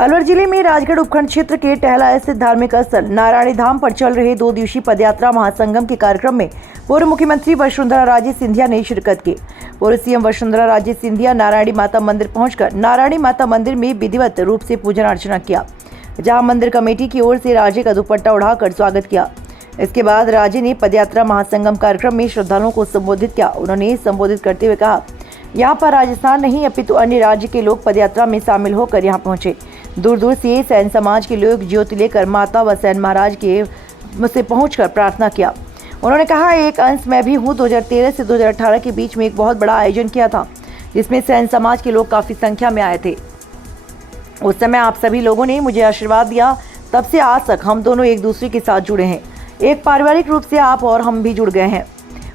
अलवर जिले में राजगढ़ उपखंड क्षेत्र के टहला स्थित धार्मिक स्थल नारायणी धाम पर चल रहे 2 दिवसीय पदयात्रा महासंगम के कार्यक्रम में पूर्व मुख्यमंत्री वसुंधरा राजे सिंधिया ने शिरकत की। पूर्व सीएम वसुंधरा राजे सिंधिया नारायणी माता मंदिर पहुंचकर नारायणी माता मंदिर में विधिवत रूप से पूजन अर्चना किया, जहां मंदिर कमेटी की ओर से राजे का दुपट्टा उड़ाकर स्वागत किया। इसके बाद राजे ने पदयात्रा महासंगम कार्यक्रम में श्रद्धालुओं को संबोधित किया। उन्होंने संबोधित करते हुए कहा, यहाँ पर राजस्थान नहीं अपितु अन्य राज्य के लोग पदयात्रा में शामिल होकर यहाँ पहुंचे। दूर दूर से सैन समाज के लोग ज्योति लेकर माता व सैन महाराज के से पहुंचकर प्रार्थना किया। उन्होंने कहा, एक अंश मैं भी हूँ। 2013 से 2018 के बीच में एक बहुत बड़ा आयोजन किया था, जिसमें सैन समाज के लोग काफ़ी संख्या में आए थे। उस समय आप सभी लोगों ने मुझे आशीर्वाद दिया। तब से आज तक हम दोनों एक दूसरे के साथ जुड़े हैं। एक पारिवारिक रूप से आप और हम भी जुड़ गए हैं।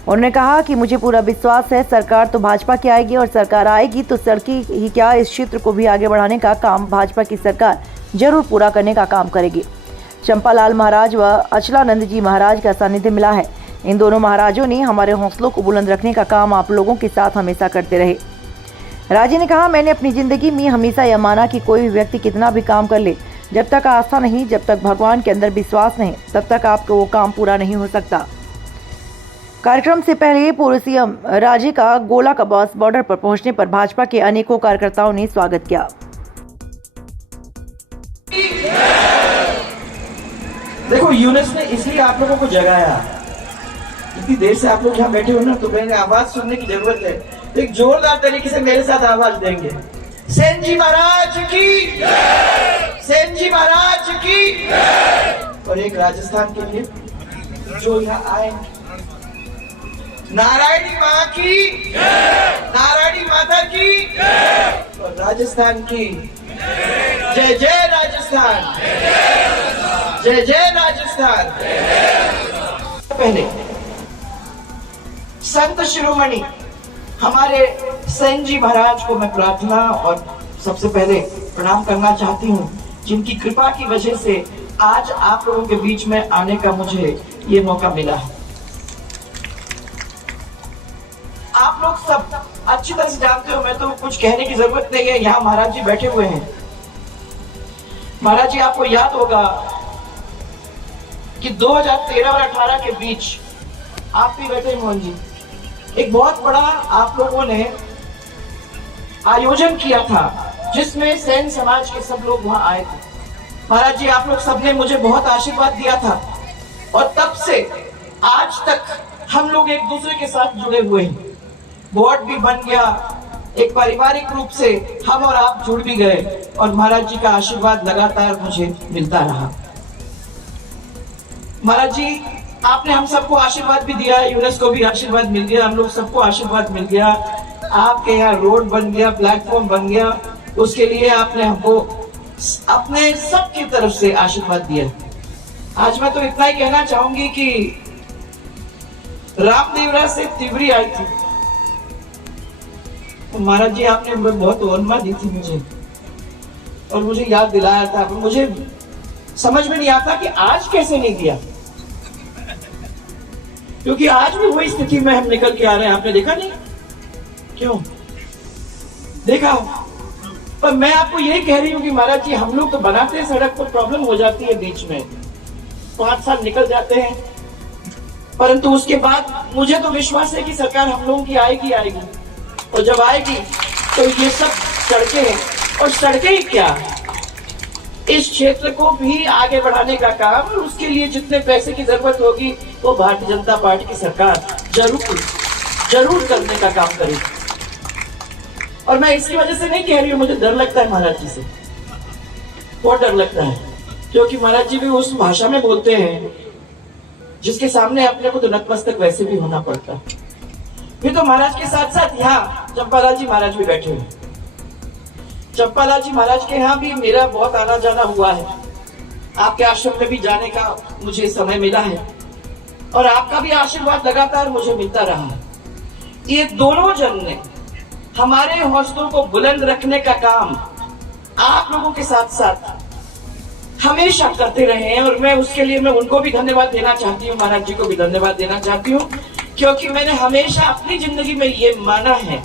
उन्होंने कहा कि मुझे पूरा विश्वास है, सरकार तो भाजपा की आएगी और सरकार आएगी तो सड़कें ही क्या, इस क्षेत्र को भी आगे बढ़ाने का काम भाजपा की सरकार जरूर पूरा करने का काम करेगी। चंपालाल महाराज व अचलानंद जी महाराज का सानिध्य मिला है। इन दोनों महाराजों ने हमारे हौसलों को बुलंद रखने का काम आप लोगों के साथ हमेशा करते रहे। राजे ने कहा, मैंने अपनी ज़िंदगी में हमेशा यह माना कि कोई भी व्यक्ति कितना भी काम कर ले, जब तक आस्था नहीं, जब तक भगवान के अंदर विश्वास नहीं, तब तक आपको वो काम पूरा नहीं हो सकता। कार्यक्रम से पहले पूर्व सीएम राजे का गोला कबास बॉर्डर पर पहुंचने पर भाजपा के अनेकों कार्यकर्ताओं ने स्वागत किया। देखो, यूनुस ने इसलिए आप लोगों को जगाया। इतनी देर से आप लोग यहाँ बैठे हो ना, तो मैंने आवाज सुनने की जरूरत है। तो एक जोरदार तरीके से मेरे साथ आवाज देंगे, सेन जी महाराज की, सेन जी महाराज की। और एक राजस्थान के लिए जो यहाँ आए, नारायणी माँ की, नारायणी माता की, और राजस्थान की जय जय राजस्थान, जय जय राजस्थान। पहले संत शिरोमणि हमारे सेन जी महाराज को मैं प्रार्थना और सबसे पहले प्रणाम करना चाहती हूँ, जिनकी कृपा की वजह से आज आप लोगों के बीच में आने का मुझे ये मौका मिला है। आप लोग सब अच्छी तरह से जानते हो, मैं तो कुछ कहने की जरूरत नहीं है। यहाँ महाराज जी बैठे हुए हैं। महाराज जी, आपको याद होगा कि 2013 और 18 के बीच आप भी बैठे, मोहन जी, एक बहुत बड़ा आप लोगों ने आयोजन किया था, जिसमें सैन समाज के सब लोग वहां आए थे। महाराज जी, आप लोग सबने मुझे बहुत आशीर्वाद दिया था और तब से आज तक हम लोग एक दूसरे के साथ जुड़े हुए हैं। बोर्ड भी बन गया, एक पारिवारिक रूप से हम और आप जुड़ भी गए और महाराज जी का आशीर्वाद लगातार मुझे मिलता रहा। महाराज जी, आपने हम सबको आशीर्वाद भी दिया, यूनुस को भी आशीर्वाद मिल गया, हम लोग सबको आशीर्वाद मिल गया। आपके यहाँ रोड बन गया, प्लेटफॉर्म बन गया, उसके लिए आपने हमको अपने सबकी तरफ से आशीर्वाद दिया। आज मैं तो इतना ही कहना चाहूंगी कि रामदेवरा से तिवरी आई थी, तो महाराज जी आपने बहुत ओरमा दी थी मुझे और मुझे याद दिलाया था। मुझे समझ में नहीं आता कि आज कैसे नहीं दिया, क्योंकि आज भी वही स्थिति में हम निकल के आ रहे हैं। आपने देखा नहीं? क्यों देखा? पर मैं आपको यही कह रही हूँ कि महाराज जी, हम लोग तो बनाते हैं सड़क पर, प्रॉब्लम हो जाती है बीच में, 5 साल निकल जाते हैं, परंतु उसके बाद मुझे तो विश्वास है कि सरकार हम लोगों की आएगी आएगी, और जब आएगी तो ये सब सड़कें, और सड़कें ही क्या, इस क्षेत्र को भी आगे बढ़ाने का काम, और उसके लिए जितने पैसे की जरूरत होगी वो भारतीय जनता पार्टी की सरकार जरूर करने का काम करेगी। और मैं इसकी वजह से नहीं कह रही हूँ, मुझे डर लगता है महाराज जी से, बहुत डर लगता है, क्योंकि महाराज जी भी उस भाषा में बोलते हैं जिसके सामने अपने को तो नतमस्तक वैसे भी होना पड़ता है। फिर तो महाराज के साथ साथ यहाँ चंपालाल जी महाराज भी बैठे हुए। चंपालाल जी महाराज के यहाँ भी मेरा बहुत आना जाना हुआ है। आपके आश्रम में भी जाने का मुझे समय मिला है और आपका भी आशीर्वाद लगातार मुझे मिलता रहा है। ये दोनों जन ने हमारे हौसलों को बुलंद रखने का काम आप लोगों के साथ साथ हमेशा करते रहे हैं, और मैं उसके लिए मैं उनको भी धन्यवाद देना चाहती हूँ, महाराज जी को भी धन्यवाद देना चाहती हूँ, क्योंकि मैंने हमेशा अपनी जिंदगी में ये माना है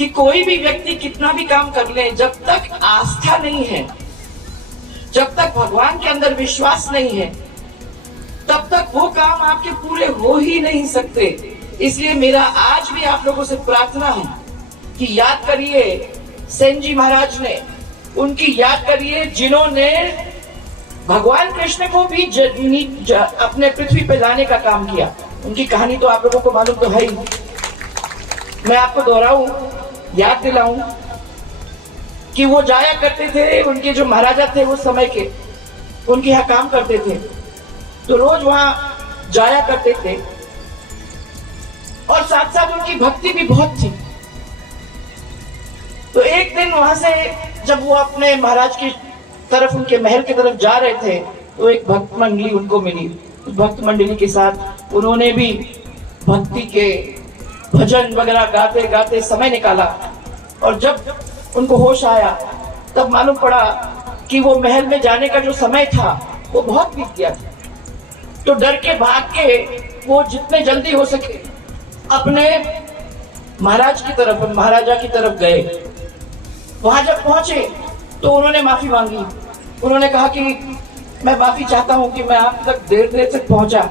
कि कोई भी व्यक्ति कितना भी काम कर ले, जब तक आस्था नहीं है, जब तक भगवान के अंदर विश्वास नहीं है, तब तक वो काम आपके पूरे हो ही नहीं सकते। इसलिए मेरा आज भी आप लोगों से प्रार्थना है कि याद करिए सेन जी महाराज ने, उनकी याद करिए जिन्होंने भगवान कृष्ण को भी अपने पृथ्वी पे लाने का काम किया। उनकी कहानी तो आप लोगों को मालूम तो है ही, मैं आपको दोहराऊं, याद दिलाऊं कि वो जाया करते थे, उनके जो महाराजा थे उस समय के, उनके यहाँ काम करते थे, तो रोज वहां जाया करते थे और साथ साथ उनकी भक्ति भी बहुत थी। तो एक दिन वहां से जब वो अपने महाराज की तरफ, उनके महल की तरफ जा रहे थे, तो एक भक्त मंडली उनको मिली। उस भक्त मंडली के साथ उन्होंने भी भक्ति के भजन वगैरह गाते गाते समय निकाला, और जब उनको होश आया तब मालूम पड़ा कि वो महल में जाने का जो समय था वो बहुत बीत गया था। तो डर के भाग के वो जितने जल्दी हो सके अपने महाराज की तरफ, महाराजा की तरफ गए। वहां जब पहुंचे तो उन्होंने माफी मांगी। उन्होंने कहा कि मैं माफी चाहता हूं कि मैं आप तक देर तक पहुंचा।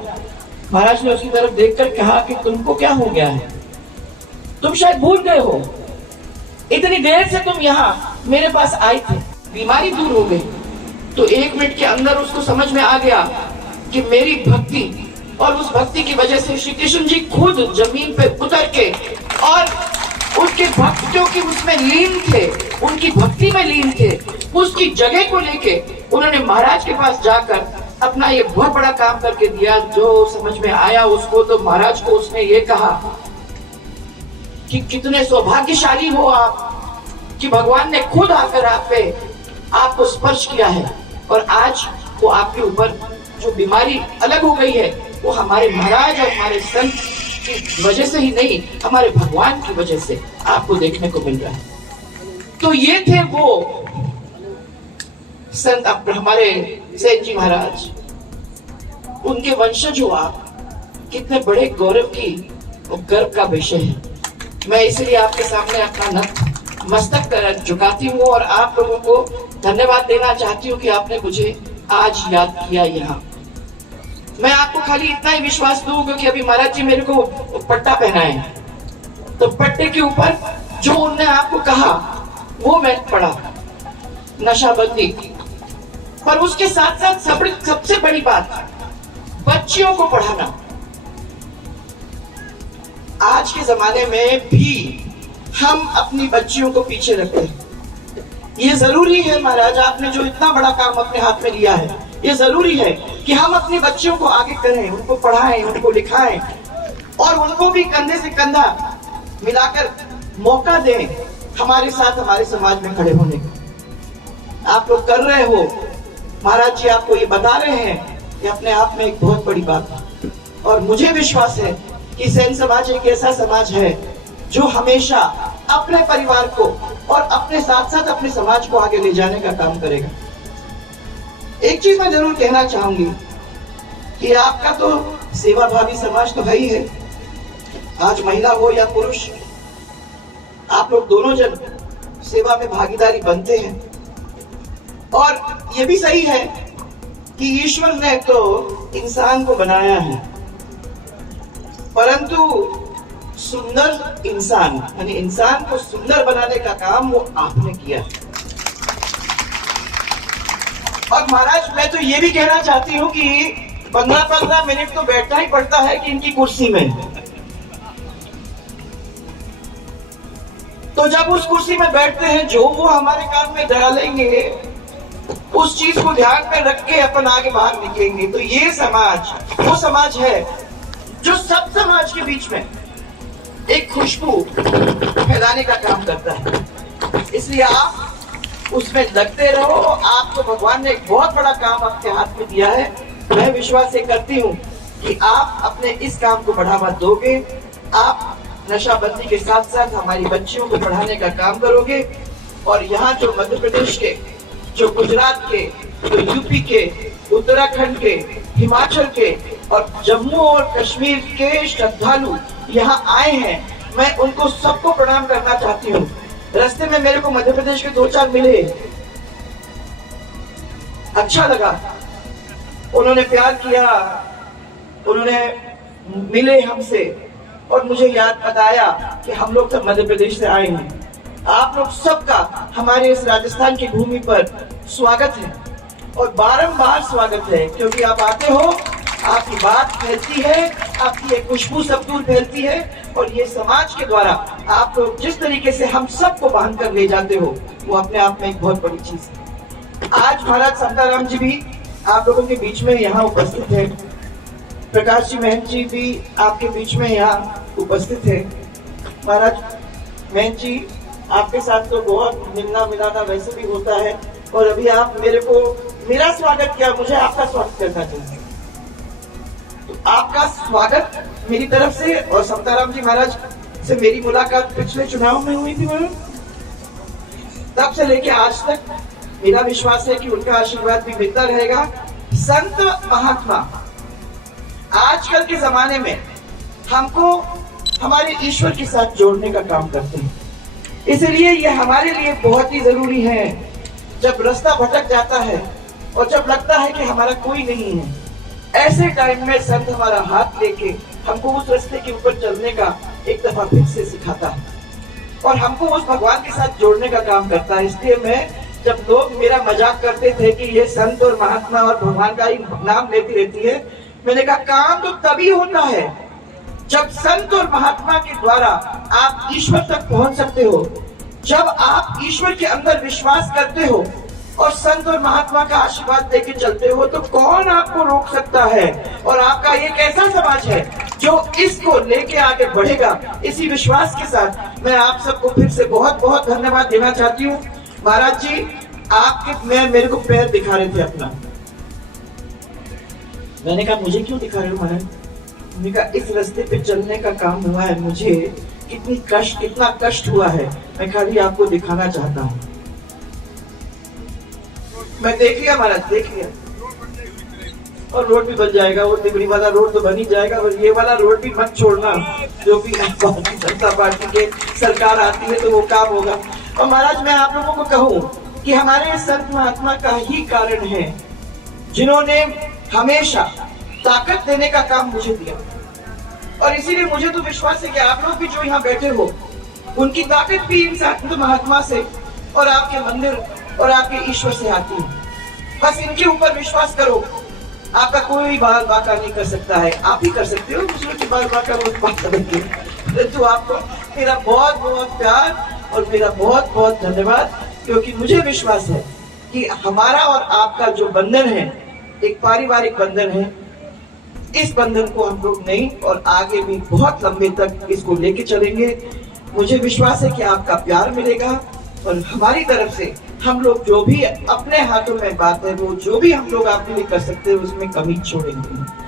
महाराज ने उसकी तरफ देखकर कहा कि तुमको क्या हो गया है, तुम शायद भूल गए हो, इतनी देर से तुम यहाँ मेरे पास आए थे, बीमारी दूर हो गई। तो 1 मिनट के अंदर उसको समझ में आ गया कि मेरी भक्ति, और उस भक्ति की वजह से श्री कृष्ण जी खुद जमीन पे उतर के और उनके भक्तों की उसमें लीन थे, उनकी भक्ति में लीन थे, उसकी जगह को लेके उन्होंने महाराज के पास जाकर अपना ये बहुत बड़ा काम करके दिया। जो समझ में आया उसको, तो महाराज को उसने ये कहा कि कितने सौभाग्यशाली हो आप कि भगवान ने खुद आकर आप पे आपको स्पर्श किया है, और आज वो आपके ऊपर जो बीमारी अलग हो गई है वो हमारे महाराज और हमारे संत की वजह से ही नहीं, हमारे भगवान की वजह से आपको देखने को मिल रहा है। तो ये थे वो संत हमारे सेन जी महाराज, उनके वंशज हो आप, कितने बड़े गौरव की और गर्व का विषय है। मैं इसलिए आपके सामने अपना मस्तक झुकाती हूँ और आप लोगों को धन्यवाद देना चाहती हूँ कि आपने मुझे आज याद किया यहाँ। मैं आपको खाली इतना ही विश्वास दूंगा कि अभी महाराज जी मेरे को पट्टा पहनाए, तो पट्टे के ऊपर जो उन्होंने आपको कहा वो मैं पढ़ा, नशाबंदी। पर उसके साथ साथ सबसे बड़ी बात, बच्चियों को पढ़ाना। आज के जमाने में भी हम अपनी बच्चियों को पीछे रखते हैं। ये जरूरी है महाराज, आपने जो इतना बड़ा काम अपने हाथ में लिया है, ये जरूरी है कि हम अपनी बच्चियों को आगे करें, उनको पढ़ाएं, उनको लिखाएं, और उनको भी कंधे से कंधा मिलाकर मौका दें हमारे साथ हमारे समाज में खड़े होने का। आप लोग कर रहे हो, महाराज जी आपको ये बता रहे हैं, ये अपने आप में एक बहुत बड़ी बात है। और मुझे विश्वास है कि सेन समाज एक ऐसा समाज है जो हमेशा अपने परिवार को और अपने साथ साथ अपने समाज को आगे ले जाने का काम करेगा। एक चीज मैं जरूर कहना चाहूंगी कि आपका तो सेवाभावी समाज तो है ही है। आज महिला हो या पुरुष, आप लोग दोनों जन सेवा में भागीदारी बनते हैं। और ये भी सही है कि ईश्वर ने तो इंसान को बनाया है, परंतु सुंदर इंसान, यानी इंसान को सुंदर बनाने का काम वो आपने किया। और महाराज मैं तो ये भी कहना चाहती हूँ कि 15-15 मिनट तो बैठना ही पड़ता है कि इनकी कुर्सी में। तो जब उस कुर्सी में बैठते हैं, जो वो हमारे काम में डालेंगे, उस चीज को ध्यान में रख के अपन आगे बाहर निकलेंगे। तो ये समाज वो समाज है जो सब समाज के बीच में एक खुशबू फैलाने का काम करता है। इसलिए आप उसमें लगते रहो। आपको भगवान ने एक बहुत बड़ा काम आपके हाथ में दिया है। मैं विश्वास ये करती हूँ कि आप अपने इस काम को बढ़ावा दोगे। आप नशाबंदी के साथ साथ हमारी बच्चियों को पढ़ाने का काम करोगे। और यहाँ जो मध्य प्रदेश के, जो गुजरात के, जो यूपी के, उत्तराखंड के, हिमाचल के और जम्मू और कश्मीर के श्रद्धालु यहाँ आए हैं, मैं उनको सबको प्रणाम करना चाहती हूँ। रास्ते में मेरे को मध्य प्रदेश के 2-4 मिले, अच्छा लगा, उन्होंने प्यार किया, उन्होंने मिले हमसे और मुझे याद बताया कि हम लोग सब मध्य प्रदेश से आए हैं। आप लोग सबका हमारे इस राजस्थान की भूमि पर स्वागत है और बारंबार स्वागत है, क्योंकि आप आते हो, आपकी बात फैलती है, आपकी एक खुशबू सब दूर फैलती है और ये समाज के द्वारा आप लोग जिस तरीके से हम सबको बांध कर ले जाते हो वो अपने आप में एक बहुत बड़ी चीज है। आज महाराज शांताराम जी भी आप लोगों के बीच में यहाँ उपस्थित है, प्रकाश जी महंत जी भी आपके बीच में यहाँ उपस्थित है। महाराज महंत जी, आपके साथ तो बहुत मिलना मिलाना वैसे भी होता है और अभी आप मेरा स्वागत किया, मुझे आपका स्वागत करना चाहिए। तो आपका स्वागत मेरी तरफ से और शांताराम जी महाराज से मेरी मुलाकात पिछले चुनाव में हुई थी, तब से लेके आज तक मेरा विश्वास है कि उनका आशीर्वाद भी मिलता रहेगा। संत महात्मा आजकल के जमाने में हमको हमारे ईश्वर के साथ जोड़ने का काम करते हैं, इसलिए ये हमारे लिए बहुत ही जरूरी है। जब रास्ता भटक जाता है और जब लगता है कि हमारा कोई नहीं है, ऐसे टाइम में संत हमारा हाथ लेके हमको उस रास्ते के ऊपर चलने का एक दफा फिर से सिखाता है और हमको उस भगवान के साथ जोड़ने का काम करता है। इसलिए मैं, जब लोग मेरा मजाक करते थे कि ये संत और महात्मा और भगवान का ही नाम लेती रहती है, मैंने कहा काम तो तभी होता है जब संत और महात्मा के द्वारा आप ईश्वर तक पहुंच सकते हो, जब आप ईश्वर के अंदर विश्वास करते हो और संत और महात्मा का आशीर्वाद लेके चलते हो, तो कौन आपको रोक सकता है। और आपका एक ऐसा समाज है जो इसको लेके आगे बढ़ेगा। इसी विश्वास के साथ मैं आप सबको फिर से बहुत बहुत धन्यवाद देना चाहती हूँ। महाराज जी, मेरे को पैर दिखा रहे थे अपना, मैंने कहा मुझे क्यों दिखा रहे हो महाराज? मैंने कहा इस रास्ते पे चलने का काम हुआ है, मुझे कितना कष्ट हुआ है, मैं खाली आपको दिखाना चाहता हूँ। मैं देख लिया महाराज, देख लिया, और रोड भी बन जाएगा, वो तिगड़ी वाला रोड तो बन ही जाएगा, और ये वाला रोड भी मत छोड़ना, जो भी भारतीय जनता पार्टी के सरकार आती है तो वो काम होगा। और महाराज मैं आप लोगों को कहूँ कि हमारे संत महात्मा का ही कारण है जिन्होंने हमेशा ताकत देने का काम मुझे दिया, और इसीलिए मुझे तो विश्वास है कि आप लोग भी जो यहाँ बैठे हो, उनकी ताकत भी इन संत महात्मा से और आपके मंदिर और आपके ईश्वर से आती है। बस इनके ऊपर विश्वास करो, आपका कोई बाल बाका नहीं कर सकता है, आप ही कर सकते हो, दूसरों के बाल बाका बात करेंगे। तो आपको मेरा बहुत बहुत प्यार और मेरा बहुत बहुत धन्यवाद, क्योंकि मुझे विश्वास है कि हमारा और आपका जो बंधन है एक पारिवारिक बंधन है। इस बंधन को हम लोग नहीं और आगे भी बहुत लंबे तक इसको लेके चलेंगे। मुझे विश्वास है कि आपका प्यार मिलेगा और हमारी तरफ से हम लोग जो भी अपने हाथों में बात है, वो जो भी हम लोग आपके लिए कर सकते हैं उसमें कमी छोड़ेंगे।